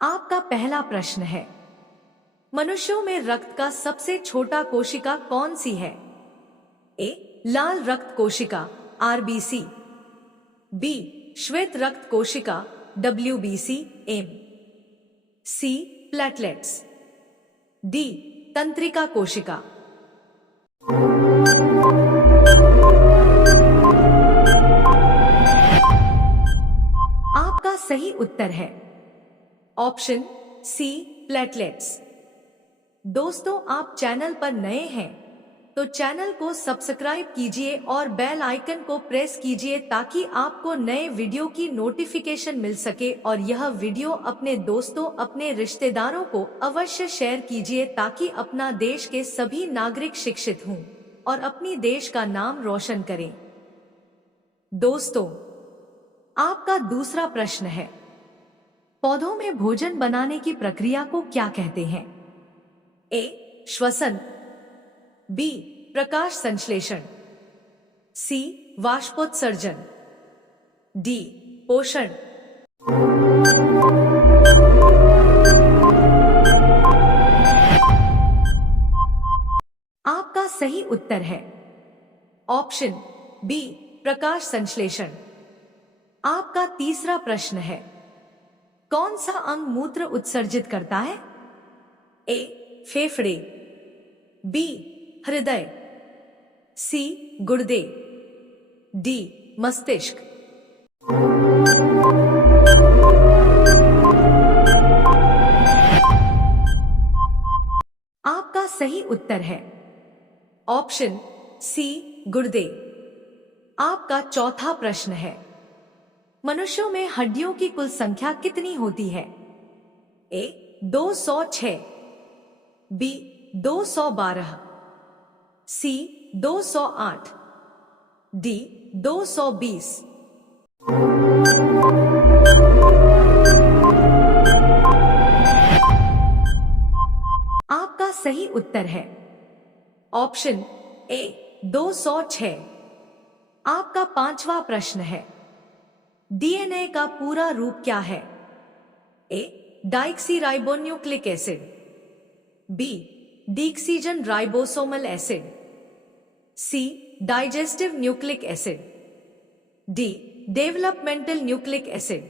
आपका पहला प्रश्न है, मनुष्यों में रक्त का सबसे छोटा कोशिका कौन सी है? ए. लाल रक्त कोशिका आरबीसी, बी. श्वेत रक्त कोशिका WBC M, C. Platelets, D. तंत्रिका कोशिका। आपका सही उत्तर है ऑप्शन सी, प्लेटलेट्स। दोस्तों, आप चैनल पर नए हैं तो चैनल को सब्सक्राइब कीजिए और बेल आइकन को प्रेस कीजिए ताकि आपको नए वीडियो की नोटिफिकेशन मिल सके। और यह वीडियो अपने दोस्तों, अपने रिश्तेदारों को अवश्य शेयर कीजिए ताकि अपना देश के सभी नागरिक शिक्षित हों और अपनी देश का नाम रोशन करें। दोस्तों, आपका दूसरा प्रश्न है, पौधों में भोजन बनाने की प्रक्रिया को क्या कहते हैं? ए. श्वसन, बी. प्रकाश संश्लेषण, सी. वाष्पोत्सर्जन, डी. पोषण। आपका सही उत्तर है ऑप्शन बी, प्रकाश संश्लेषण। आपका तीसरा प्रश्न है, कौन सा अंग मूत्र उत्सर्जित करता है? ए. फेफड़े, बी. हृदय, सी. गुर्दे, डी. मस्तिष्क। आपका सही उत्तर है ऑप्शन सी, गुर्दे। आपका चौथा प्रश्न है, मनुष्यों में हड्डियों की कुल संख्या कितनी होती है? ए. 206, बी. 212, सी. 208, डी. 220। आपका सही उत्तर है ऑप्शन ए, 206। आपका पांचवा प्रश्न है, डीएनए का पूरा रूप क्या है? A. Deoxyribonucleic acid, B. Deoxygen ribosomal acid, C. Digestive nucleic acid, D. Developmental nucleic acid.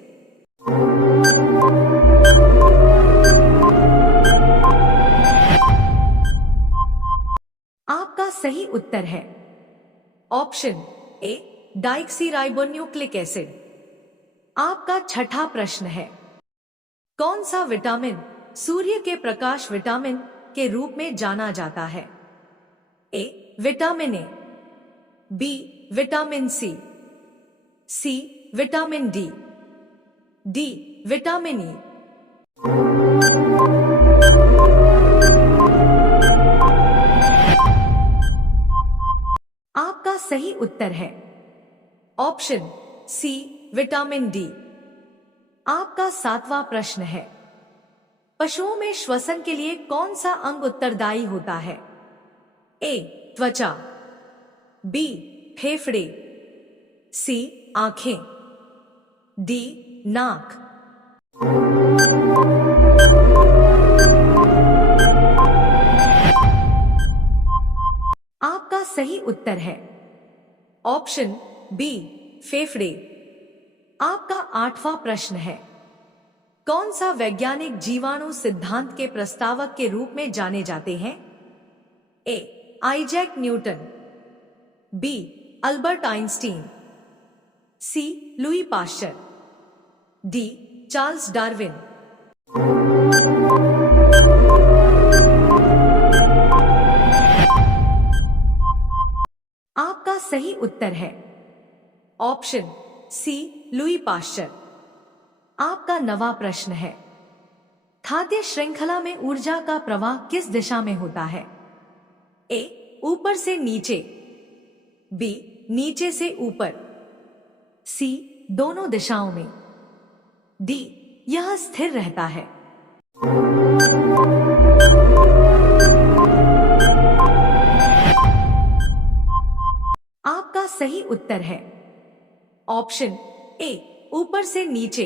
आपका सही उत्तर है ऑप्शन ए, डाइक्सीराइबोन्यूक्लिक एसिड। आपका छठा प्रश्न है, कौन सा विटामिन सूर्य के प्रकाश विटामिन के रूप में जाना जाता है? A. Vitamin A, B. Vitamin C, C. Vitamin D, D. Vitamin E. आपका सही उत्तर है ऑप्शन सी, विटामिन डी। आपका सातवां प्रश्न है, पशुओं में श्वसन के लिए कौन सा अंग उत्तरदायी होता है? ए. त्वचा, बी. फेफड़े, सी. आंखें, डी. नाक। आपका सही उत्तर है ऑप्शन बी, फेफड़े। आपका आठवां प्रश्न है, कौन सा वैज्ञानिक जीवाणु सिद्धांत के प्रस्तावक के रूप में जाने जाते हैं? A. Isaac Newton, B. Albert Einstein, C. Louis Pasteur, D. Charles Darwin. आपका सही उत्तर है ऑप्शन सी, लुई पाश्चर। आपका नवा प्रश्न है, खाद्य श्रृंखला में ऊर्जा का प्रवाह किस दिशा में होता है? ए. ऊपर से नीचे, बी. नीचे से ऊपर, सी. दोनों दिशाओं में, डी. यह स्थिर रहता है। आपका सही उत्तर है ऑप्शन ए, ऊपर से नीचे।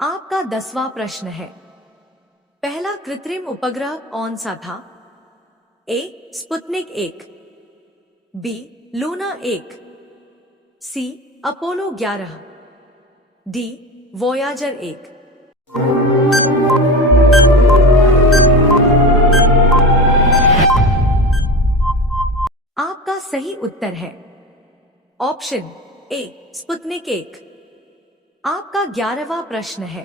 आपका 10वां प्रश्न है, पहला कृत्रिम उपग्रह कौन सा था? ए स्पुतनिक 1, बी लूना 1, सी अपोलो 11, डी वोयाजर 1। आपका सही उत्तर है ऑप्शन ए स्पुतनिक 1। आपका 11वां प्रश्न है,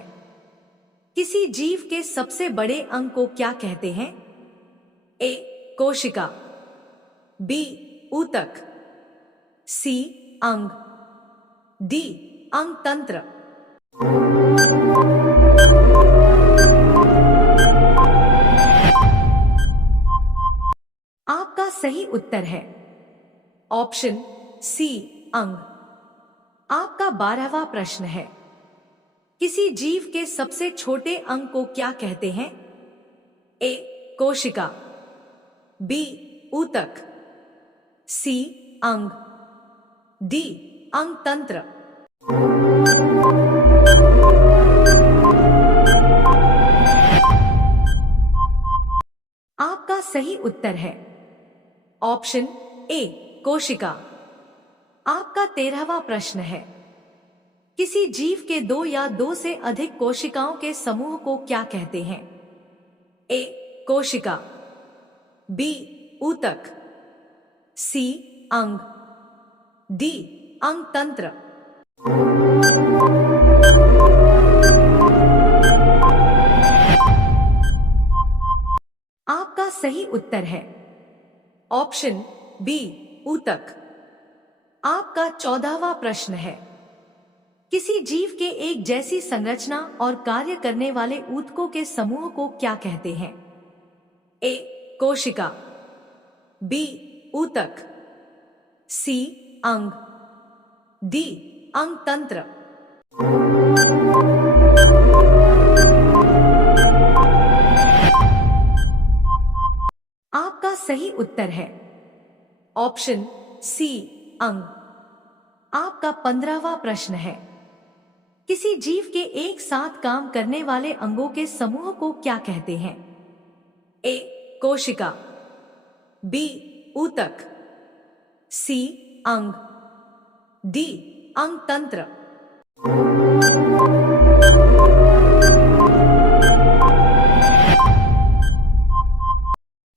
किसी जीव के सबसे बड़े अंग को क्या कहते हैं? ए कोशिका, बी ऊतक, सी अंग, डी अंग तंत्र। आपका सही उत्तर है ऑप्शन सी अंग। आपका 12वां प्रश्न है, किसी जीव के सबसे छोटे अंग को क्या कहते हैं? ए कोशिका, बी ऊतक, सी अंग, डी अंग तंत्र। आपका सही उत्तर है ऑप्शन ए कोशिका। आपका 13वां प्रश्न है, किसी जीव के 2 या 2 से अधिक कोशिकाओं के समूह को क्या कहते हैं? ए कोशिका, बी ऊतक, सी अंग, डी अंग तंत्र। आपका सही उत्तर है ऑप्शन बी ऊतक। आपका 14वां प्रश्न है, किसी जीव के एक जैसी संरचना और कार्य करने वाले ऊतकों के समूह को क्या कहते हैं? ए कोशिका, बी ऊतक, सी अंग, डी अंग तंत्र। आपका सही उत्तर है ऑप्शन सी अंग। आपका 15वां प्रश्न है, किसी जीव के एक साथ काम करने वाले अंगों के समूह को क्या कहते हैं? ए कोशिका, बी ऊतक, सी अंग, डी अंग तंत्र।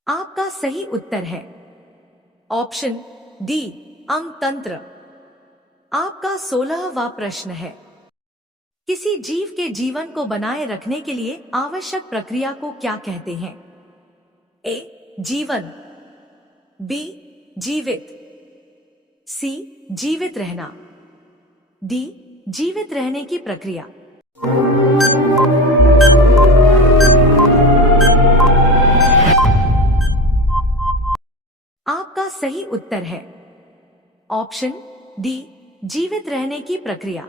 आपका सही उत्तर है ऑप्शन डी अंग तंत्र। आपका 16वां प्रश्न है, किसी जीव के जीवन को बनाए रखने के लिए आवश्यक प्रक्रिया को क्या कहते हैं? ए जीवन, बी जीवित, सी जीवित रहना, डी जीवित रहने की प्रक्रिया। आपका सही उत्तर है ऑप्शन डी जीवित रहने की प्रक्रिया।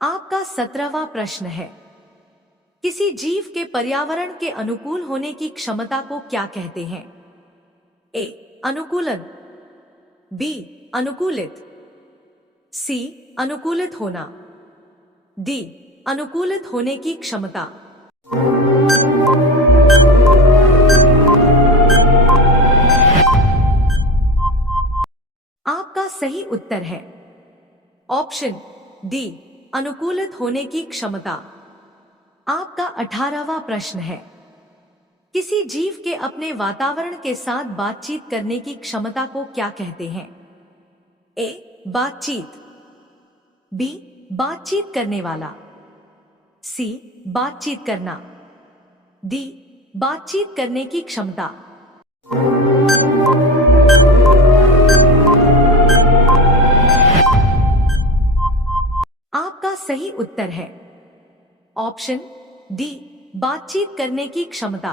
आपका 17वां प्रश्न है, किसी जीव के पर्यावरण के अनुकूल होने की क्षमता को क्या कहते हैं? ए अनुकूलन, बी अनुकूलित, सी अनुकूलित होना, डी अनुकूलित होने की क्षमता। आपका सही उत्तर है ऑप्शन डी अनुकूलित होने की क्षमता। आपका 18वां प्रश्न है, किसी जीव के अपने वातावरण के साथ बातचीत करने की क्षमता को क्या कहते हैं? ए बातचीत, बी बातचीत करने वाला, सी बातचीत करना, डी बातचीत करने की क्षमता। आपका सही उत्तर है ऑप्शन डी बातचीत करने की क्षमता।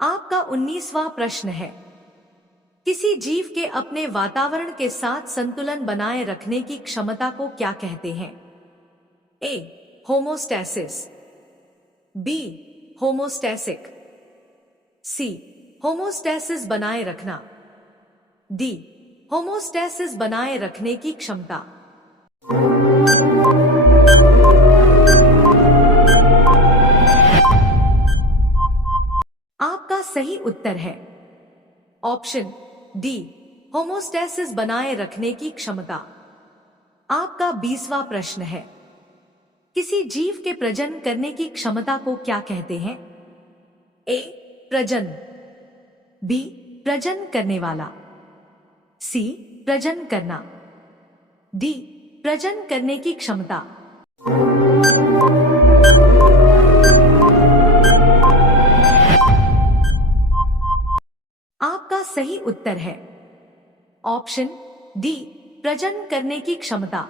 आपका 19वां प्रश्न है, किसी जीव के अपने वातावरण के साथ संतुलन बनाए रखने की क्षमता को क्या कहते हैं? ए होमोस्टैसिस, बी होमोस्टैसिक, सी होमोस्टैसिस बनाए रखना, डी होमोस्टैसिस बनाए रखने की क्षमता। सही उत्तर है ऑप्शन डी, होमोस्टैसिस बनाए रखने की क्षमता। आपका 20वां प्रश्न है, किसी जीव के प्रजनन करने की क्षमता को क्या कहते हैं? ए, प्रजनन, बी, प्रजनन करने वाला, सी, प्रजनन करना, डी, प्रजनन करने की क्षमता। आपका सही उत्तर है ऑप्शन डी, प्रजनन करने की क्षमता।